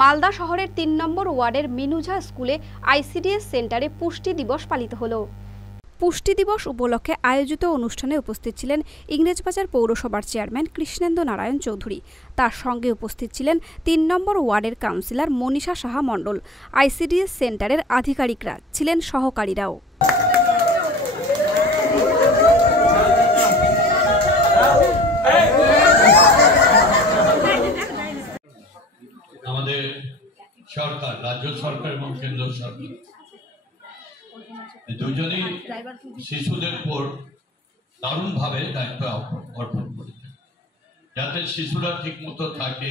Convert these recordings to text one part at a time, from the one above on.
মালদা শহরের ৩ নম্বর ওয়ার্ডের মিনুঝা স্কুলে আইসিডিএস সেন্টারে পুষ্টি দিবস পালিত হলো। পুষ্টি দিবস উপলক্ষে আয়োজিত অনুষ্ঠানে উপস্থিত ছিলেন ইংরেজবাজার পৌরসভার চেয়ারম্যান কৃষ্ণেন্দু নারায়ণ চৌধুরী। তার সঙ্গে উপস্থিত ছিলেন ৩ নম্বর ওয়ার্ডের কাউন্সিলর মনীষা সাহা মণ্ডল। আইসিডিএস সেন্টারের আধিকারিকরা ছিলেন সহকারীরাও। আমাদের সরকার, রাজ্য সরকার এবং কেন্দ্র সরকার দুজনেই শিশুদের উপর দারুণভাবে দায়িত্ব অর্পণ করেছে, যাতে শিশুরা ঠিক মতো থাকে,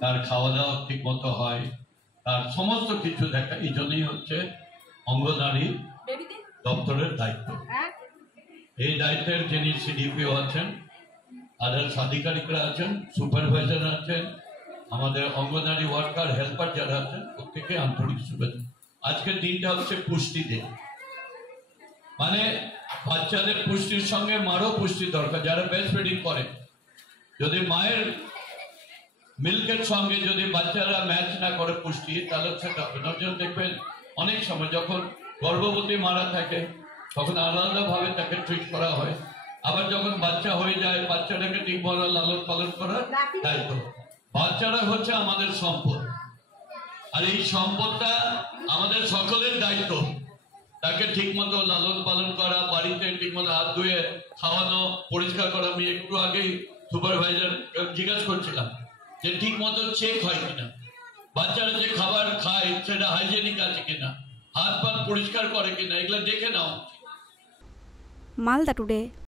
তার খাওয়া দাওয়া ঠিক মতো হয়, তার সমস্ত কিছু দেখা। এই জন্যই হচ্ছে অঙ্গনওয়াড়ি দপ্তরের দায়িত্ব। এই দায়িত্বের যিনি সিডিপিও আছেন, আদার্স আধিকারিকরা আছেন, সুপারভাইজার আছেন, আমাদের অঙ্গনওয়াড়ি ওয়ার্কার হেল্পার যারা আছেন, প্রত্যেকে আন্তরিক শুভেচ্ছা। আজকের দিনটা হচ্ছে পুষ্টি দিন, মানে বাচ্চাদের পুষ্টির সঙ্গে মারও পুষ্টি দরকার। যারা ব্রেস্ট ফিডিং করে, যদি মায়ের মিল্কের সঙ্গে যদি বাচ্চারা ম্যাচ না করে পুষ্টি, তাহলে সেটা হবে না। দেখবেন অনেক সময় যখন গর্ভবতী মারা থাকে তখন আলাদাভাবে তাকে ট্রিট করা হয়, আবার যখন বাচ্চা হয়ে যায় বাচ্চাটাকে ঠিকভাবে লালন পালন করার দায়িত্ব। বাচ্চারা হচ্ছে আমাদের সম্পদ, আর এই সম্পদটা আমাদের সকলের দায়িত্ব। তাকে ঠিক মতো লালন পালন করা, বাড়িতে ঠিক মতো হাত ধুয়ে খাওয়ানো, পরিষ্কার করা। আমি একটু আগেই সুপারভাইজার জিজ্ঞাসা করছিলাম যে ঠিক মতো চেক হয় কিনা, বাচ্চারা যে খাবার খায় সেটা হাইজেনিক আছে কিনা, হাত পা পরিষ্কার করে কিনা, এগুলো দেখে নাও। মালদা টুডে।